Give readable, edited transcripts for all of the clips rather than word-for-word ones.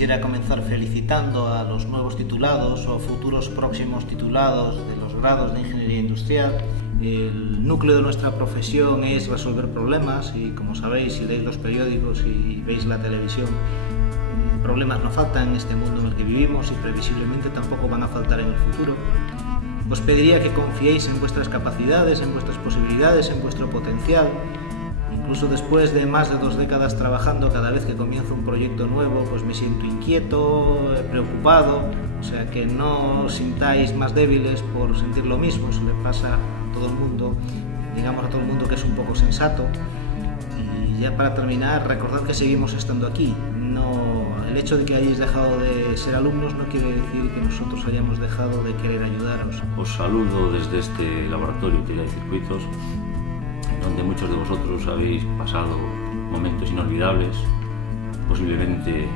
quisiera comenzar felicitando a los nuevos titulados o futuros próximos titulados de los grados de Ingeniería Industrial. El núcleo de nuestra profesión es resolver problemas y, como sabéis, si leéis los periódicos y veis la televisión, problemas no faltan en este mundo en el que vivimos y previsiblemente tampoco van a faltar en el futuro. Os pediría que confiéis en vuestras capacidades, en vuestras posibilidades, en vuestro potencial. Incluso después de más de 2 décadas trabajando, cada vez que comienzo un proyecto nuevo, pues me siento inquieto, preocupado, o sea que no os sintáis más débiles por sentir lo mismo, se le pasa a todo el mundo, digamos a todo el mundo que es un poco sensato. Y ya para terminar, recordad que seguimos estando aquí. El hecho de que hayáis dejado de ser alumnos no quiere decir que nosotros hayamos dejado de querer ayudaros. Os saludo desde este laboratorio de utilidad de circuitos, donde muchos de vosotros habéis pasado momentos inolvidables, posiblemente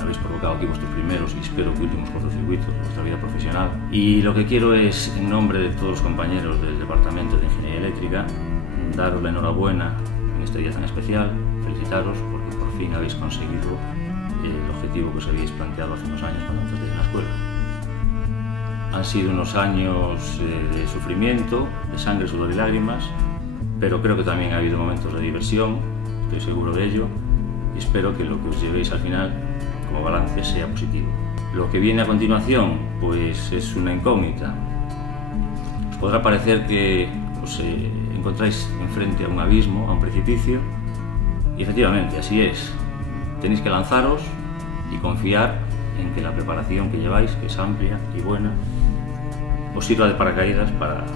habéis provocado aquí vuestros primeros y espero que últimos cortocircuitos de vuestra vida profesional. Y lo que quiero es, en nombre de todos los compañeros del Departamento de Ingeniería Eléctrica, daros la enhorabuena en este día tan especial, felicitaros porque por fin habéis conseguido el objetivo que os habíis planteado hace unos años cuando empezasteis en la escuela. Han sido unos años de sufrimiento, de sangre, sudor y lágrimas, pero creo que también ha habido momentos de diversión, estoy seguro de ello, y espero que lo que os llevéis al final como balance sea positivo. Lo que viene a continuación, pues es una incógnita. Os podrá parecer que os encontráis enfrente a un abismo, a un precipicio, y efectivamente así es. Tenéis que lanzaros y confiar en que la preparación que lleváis, que es amplia y buena, os sirva de paracaídas para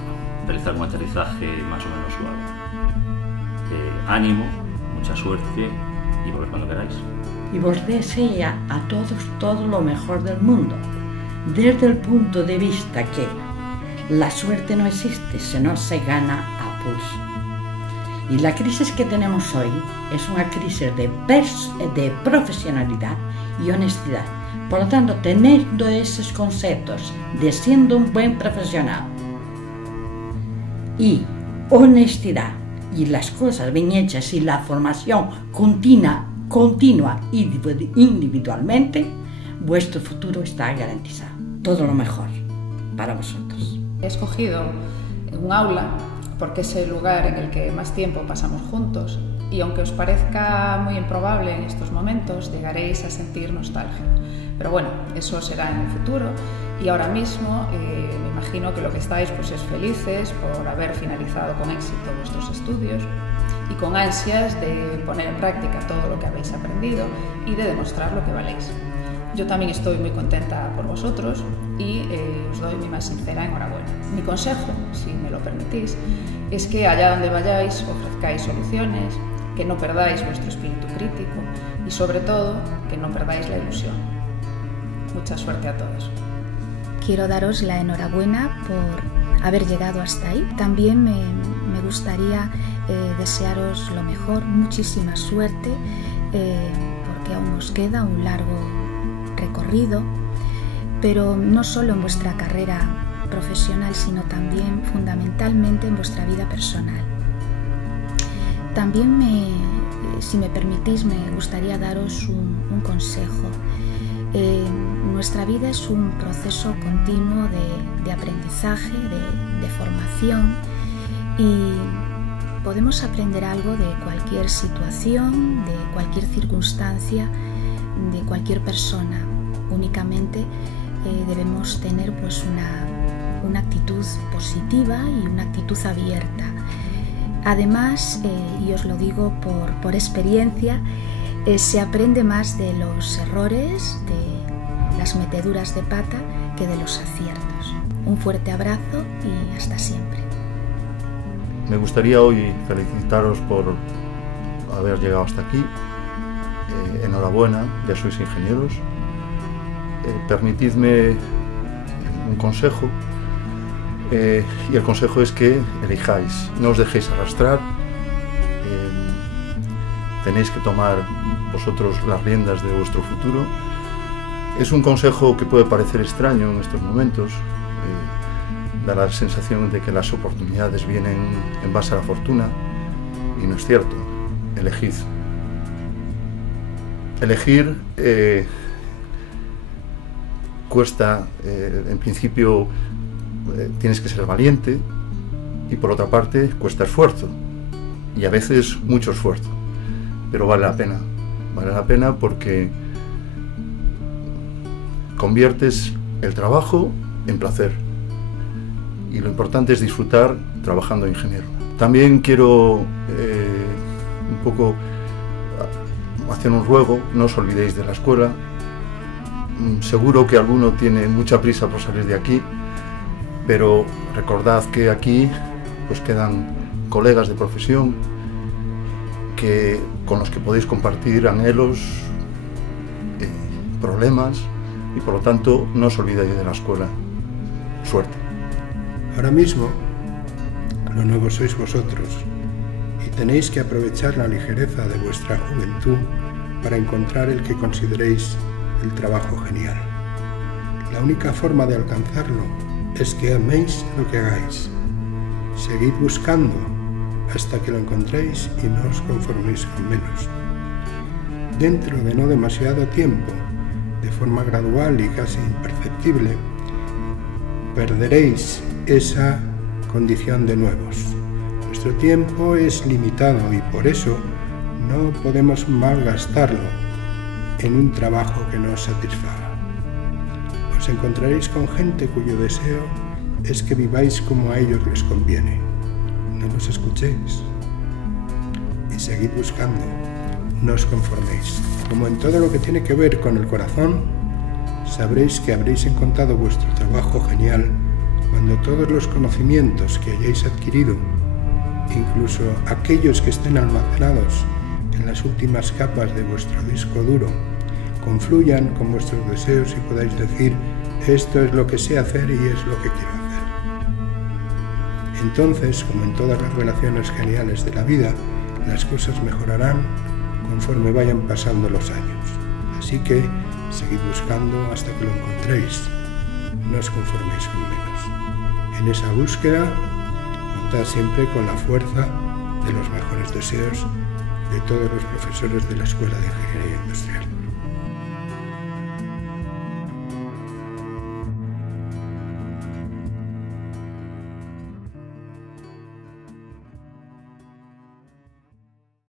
realizar un aterrizaje más o menos suave. Ánimo, mucha suerte y volver cuando queráis. Y vos desea a todos todo lo mejor del mundo, desde el punto de vista que la suerte no existe, sino se gana a pulso. Y la crisis que tenemos hoy es una crisis de profesionalidad y honestidad. Por lo tanto, teniendo esos conceptos de siendo un buen profesional y honestidad y las cosas bien hechas y la formación continua individualmente, vuestro futuro está garantizado. Todo lo mejor para vosotros. He escogido un aula porque es el lugar en el que más tiempo pasamos juntos y aunque os parezca muy improbable en estos momentos, llegaréis a sentir nostalgia. Pero bueno, eso será en el futuro y ahora mismo me imagino que lo que estáis pues es felices por haber finalizado con éxito vuestros estudios y con ansias de poner en práctica todo lo que habéis aprendido y de demostrar lo que valéis. Yo también estoy muy contenta por vosotros y os doy mi más sincera enhorabuena. Mi consejo, si me lo permitís, es que allá donde vayáis ofrezcáis soluciones, que no perdáis vuestro espíritu crítico y sobre todo que no perdáis la ilusión. Mucha suerte a todos. Quiero daros la enhorabuena por haber llegado hasta ahí. También me gustaría desearos lo mejor, muchísima suerte, porque aún os queda un largo recorrido, pero no solo en vuestra carrera profesional, sino también fundamentalmente en vuestra vida personal. También si me permitís, me gustaría daros un consejo. Nuestra vida es un proceso continuo de aprendizaje, de formación y podemos aprender algo de cualquier situación, de cualquier circunstancia, de cualquier persona. Únicamente debemos tener pues una actitud positiva y una actitud abierta. Además, y os lo digo por experiencia, se aprende más de los errores, de las meteduras de pata, que de los aciertos. Un fuerte abrazo y hasta siempre. Me gustaría hoy felicitaros por haber llegado hasta aquí. Enhorabuena, ya sois ingenieros. Permitidme un consejo, y el consejo es que elijáis, no os dejéis arrastrar, tenéis que tomar vosotros las riendas de vuestro futuro. Es un consejo que puede parecer extraño en estos momentos, da la sensación de que las oportunidades vienen en base a la fortuna, y no es cierto. Elegid. Elegir cuesta, en principio tienes que ser valiente, y por otra parte cuesta esfuerzo, y a veces mucho esfuerzo, pero vale la pena porque conviertes el trabajo en placer, y lo importante es disfrutar trabajando de ingeniero. También quiero un poco hacer un ruego: no os olvidéis de la escuela. Seguro que alguno tiene mucha prisa por salir de aquí, pero recordad que aquí pues quedan colegas de profesión con los que podéis compartir anhelos, problemas, y por lo tanto no os olvidéis de la escuela. Suerte. Ahora mismo lo nuevo sois vosotros, y tenéis que aprovechar la ligereza de vuestra juventud para encontrar el que consideréis el trabajo genial. La única forma de alcanzarlo es que améis lo que hagáis. Seguid buscando hasta que lo encontréis y no os conforméis con menos. Dentro de no demasiado tiempo, de forma gradual y casi imperceptible, perderéis esa condición de nuevos. Nuestro tiempo es limitado y por eso no podemos malgastarlo en un trabajo que no os satisfaga. Os encontraréis con gente cuyo deseo es que viváis como a ellos les conviene. No los escuchéis y seguid buscando. No os conforméis. Como en todo lo que tiene que ver con el corazón, sabréis que habréis encontrado vuestro trabajo genial cuando todos los conocimientos que hayáis adquirido, incluso aquellos que estén almacenados en las últimas capas de vuestro disco duro, confluyan con vuestros deseos y podáis decir: esto es lo que sé hacer y es lo que quiero hacer. Entonces, como en todas las relaciones geniales de la vida, las cosas mejorarán conforme vayan pasando los años. Así que seguid buscando hasta que lo encontréis. No os conforméis con menos. En esa búsqueda, contad siempre con la fuerza de los mejores deseos de todos los profesores de la Escuela de Ingeniería Industrial.